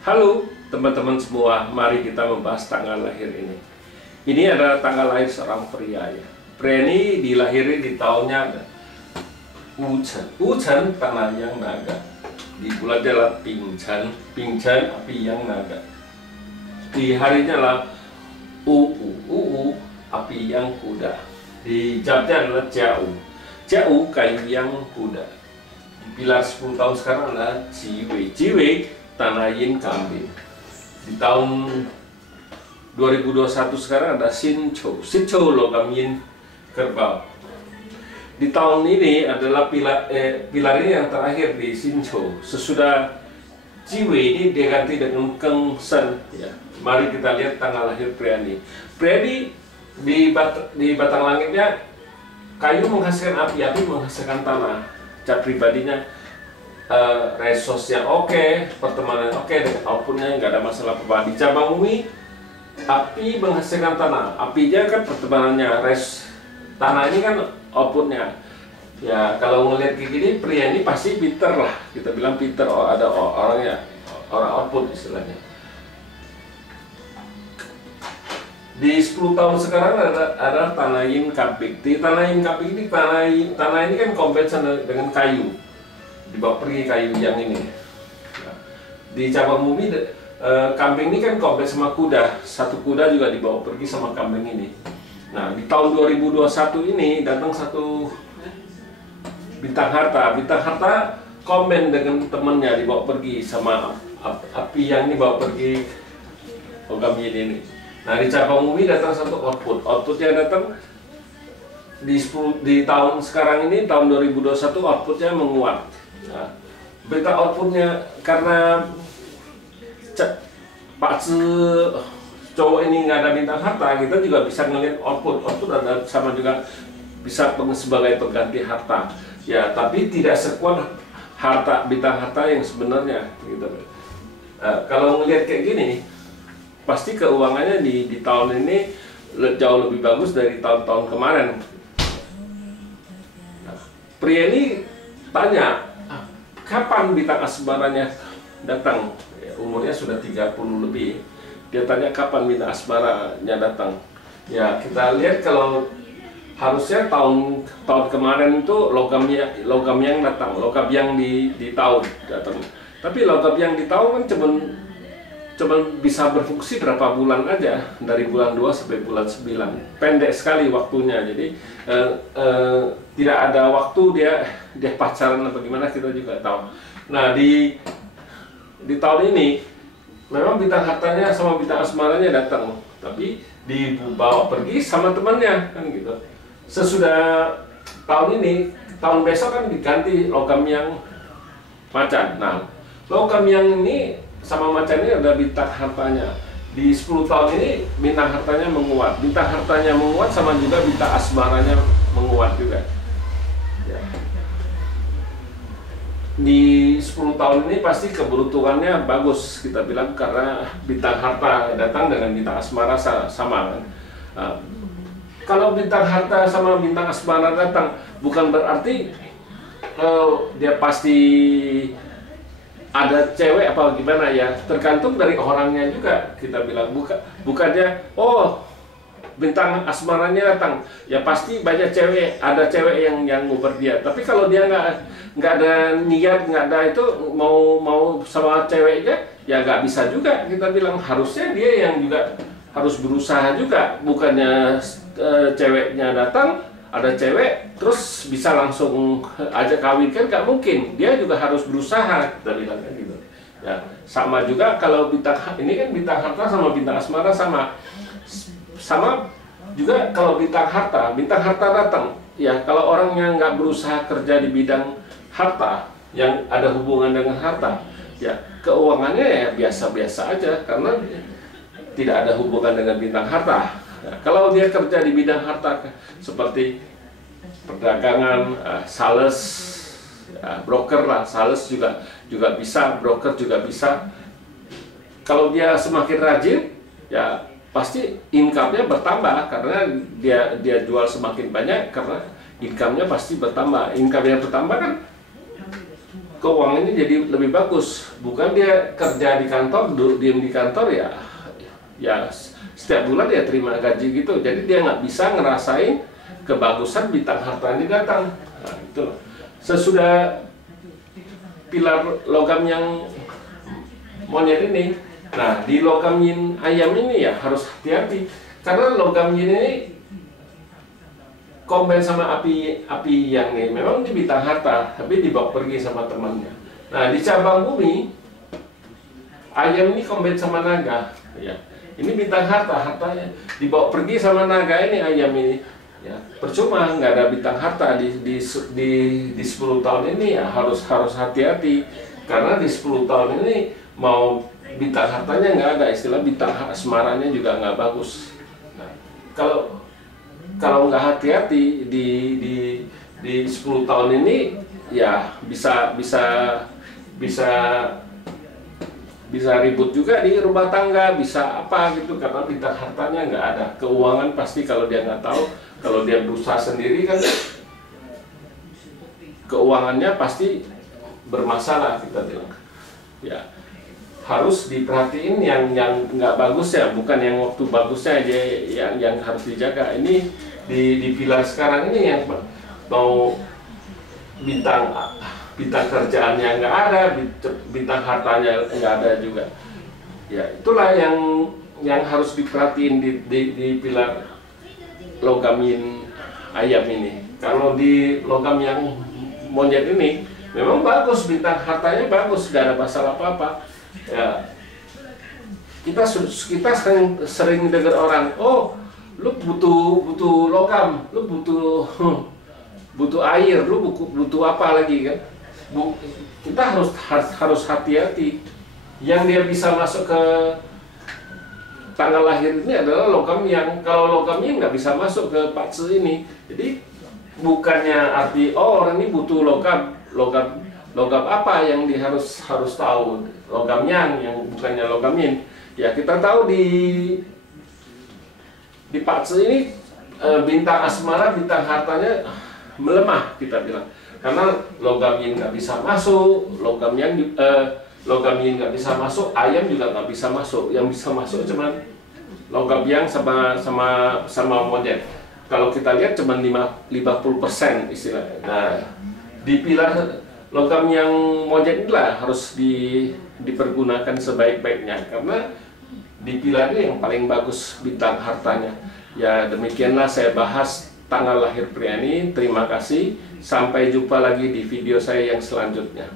Halo teman-teman semua, mari kita membahas tanggal lahir ini. Ini adalah tanggal lahir seorang pria ya. Pria ini dilahiri di tahunnya Wuchen. Wuchen tanah yang naga. Di bulan adalah Pingchen. Pingchen api yang naga. Di harinya lah Uu api yang kuda. Di jamnya adalah Jiao. Jiao kayu yang kuda. Di pilar 10 tahun sekarang adalah Jiwei. Jiwei tanah yin kambing. Di tahun 2021 sekarang ada Sincho. Sincho logam yin kerbau. Di tahun ini adalah pilar ini yang terakhir di Sincho. Sesudah Jiwei ini diganti dengan Keng Sen ya. Mari kita lihat tanggal lahir pria ini. Pria ini di batang langitnya kayu menghasilkan api, api menghasilkan tanah. Cat pribadinya resosnya oke, pertemanan oke, dengan outputnya nggak ada masalah apa. Di cabang bumi api menghasilkan tanah, apinya kan pertemanannya, tanah ini kan outputnya. Ya kalau ngelihat kayak gini, pria ini pasti pinter lah, kita bilang pinter. Ada orangnya, orang output istilahnya. Di 10 tahun sekarang ada tanah yin kambing. Di tanah yin kambing ini tanah ini kan kompensasi dengan kayu. Dibawa pergi kayu yang ini. Nah, di cabang bumi kambing ini kan komplit sama kuda. Satu kuda juga dibawa pergi sama kambing ini. Nah, di tahun 2021 ini datang satu bintang harta. Bintang harta komen dengan temennya dibawa pergi sama api yang ini bawa pergi logam yin ini. Nah, di cabang bumi datang satu output. Outputnya datang di tahun sekarang ini, tahun 2021 outputnya menguat. Nah, berita outputnya karena Pak cowok ini nggak ada bintang harta, kita juga bisa ngelihat output ada sama juga bisa sebagai pengganti harta ya, tapi tidak sekuat harta bintang harta yang sebenarnya gitu. Kalau ngelihat kayak gini pasti keuangannya di tahun ini jauh lebih bagus dari tahun-tahun kemarin. Nah, pria ini tanya kapan bintang asmaranya datang? Ya, umurnya sudah 30 lebih. Dia tanya kapan bintang asmaranya datang. Ya, kita lihat kalau harusnya tahun kemarin itu logam yang datang, logam yang di tahun datang. Tapi logam yang di tahun kan cuma bisa berfungsi berapa bulan aja, dari bulan 2 sampai bulan 9. Pendek sekali waktunya. Jadi tidak ada waktu dia pacaran atau bagaimana, kita juga tahu. Nah, di tahun ini memang bintang hartanya sama bintang asmaranya datang, tapi dibawa pergi sama temannya kan gitu. Sesudah tahun ini, tahun besok kan diganti logam yang macan. Nah, logam yang ini sama macan ini ada bintang hartanya. Di 10 tahun ini bintang hartanya menguat. Bintang hartanya menguat sama juga bintang asmaranya menguat juga. Ya. Di 10 tahun ini pasti keberuntungannya bagus, kita bilang, karena bintang harta datang dengan bintang asmara sama kan. Kalau bintang harta sama bintang asmara datang bukan berarti dia pasti ada cewek apa gimana ya, tergantung dari orangnya juga, kita bilang. Bukannya bintang asmaranya datang ya pasti banyak cewek, ada cewek yang nguber dia. Tapi kalau dia nggak ada niat, nggak ada itu mau sama ceweknya, ya nggak bisa juga, kita bilang. Harusnya dia yang juga harus berusaha juga, bukannya ceweknya datang ada cewek terus bisa langsung aja kawin, kan nggak mungkin. Dia juga harus berusaha, kita bilang kan gitu ya. Sama juga kalau bintang ini kan bintang harta sama bintang asmara sama juga. Kalau bintang harta datang ya, kalau orang yang nggak berusaha kerja di bidang harta yang ada hubungan dengan harta ya, keuangannya ya biasa-biasa aja karena tidak ada hubungan dengan bintang harta. Nah, kalau dia kerja di bidang harta seperti perdagangan, sales, broker lah, sales juga bisa, broker juga bisa. Kalau dia semakin rajin, ya pasti income-nya bertambah karena dia jual semakin banyak, karena income-nya pasti bertambah. Income-nya bertambah kan keuangannya jadi lebih bagus. Bukan dia kerja di kantor, diem di kantor ya setiap bulan dia terima gaji gitu. Jadi dia nggak bisa ngerasain kebagusan bintang hartanya datang. Nah, itu sesudah pilar logam yang monyet ini. Nah, di logam yin ayam ini ya harus hati-hati, karena logam yin ini kombin sama api yang nih, memang di bintang harta, tapi dibawa pergi sama temannya. Nah, di cabang bumi ayam ini kombin sama naga, ya. Ini bintang hartanya dibawa pergi sama naga ini ayam ini, ya. Percuma, nggak ada bintang harta di 10 tahun ini ya harus hati-hati, karena di 10 tahun ini mau bintang hartanya nggak ada, istilah bintang asmaranya juga nggak bagus. Nah, kalau nggak hati-hati di 10 tahun ini ya bisa ribut juga di rumah tangga, bisa apa gitu, karena bintang hartanya nggak ada. Keuangan pasti kalau dia nggak tahu, kalau dia berusaha sendiri kan keuangannya pasti bermasalah, kita bilang ya. Harus diperhatiin yang nggak bagus ya, bukan yang waktu bagusnya aja yang harus dijaga. Ini di pilar sekarang ini yang mau bintang kerjaannya nggak ada, bintang hartanya nggak ada juga. Ya itulah yang harus diperhatiin di pilar logam yin ayam ini. Kalau di logam yang monyet ini memang bagus, bintang hartanya bagus, nggak ada masalah apa-apa. Ya, kita sering dengar orang, oh lu butuh logam, lu butuh air, lu butuh apa lagi kan? Kita harus hati-hati. Yang dia bisa masuk ke tanggal lahir ini adalah logam yang, kalau logamnya nggak bisa masuk ke patse ini. Jadi bukannya arti orang ini butuh logam apa yang dia harus tahu, logam yang bukannya logam yin. Ya kita tahu di patse ini bintang asmara, bintang hartanya melemah, kita bilang, karena logam yin nggak bisa masuk, logam yin nggak bisa masuk, ayam juga nggak bisa masuk. Yang bisa masuk cuman logam yang sama monyet. Kalau kita lihat cuman 50% istilahnya. Nah, di pilar logam yang monyet inilah harus dipergunakan sebaik-baiknya, karena di pilar ini yang paling bagus bintang hartanya. Ya demikianlah saya bahas tanggal lahir pria ini. Terima kasih, sampai jumpa lagi di video saya yang selanjutnya.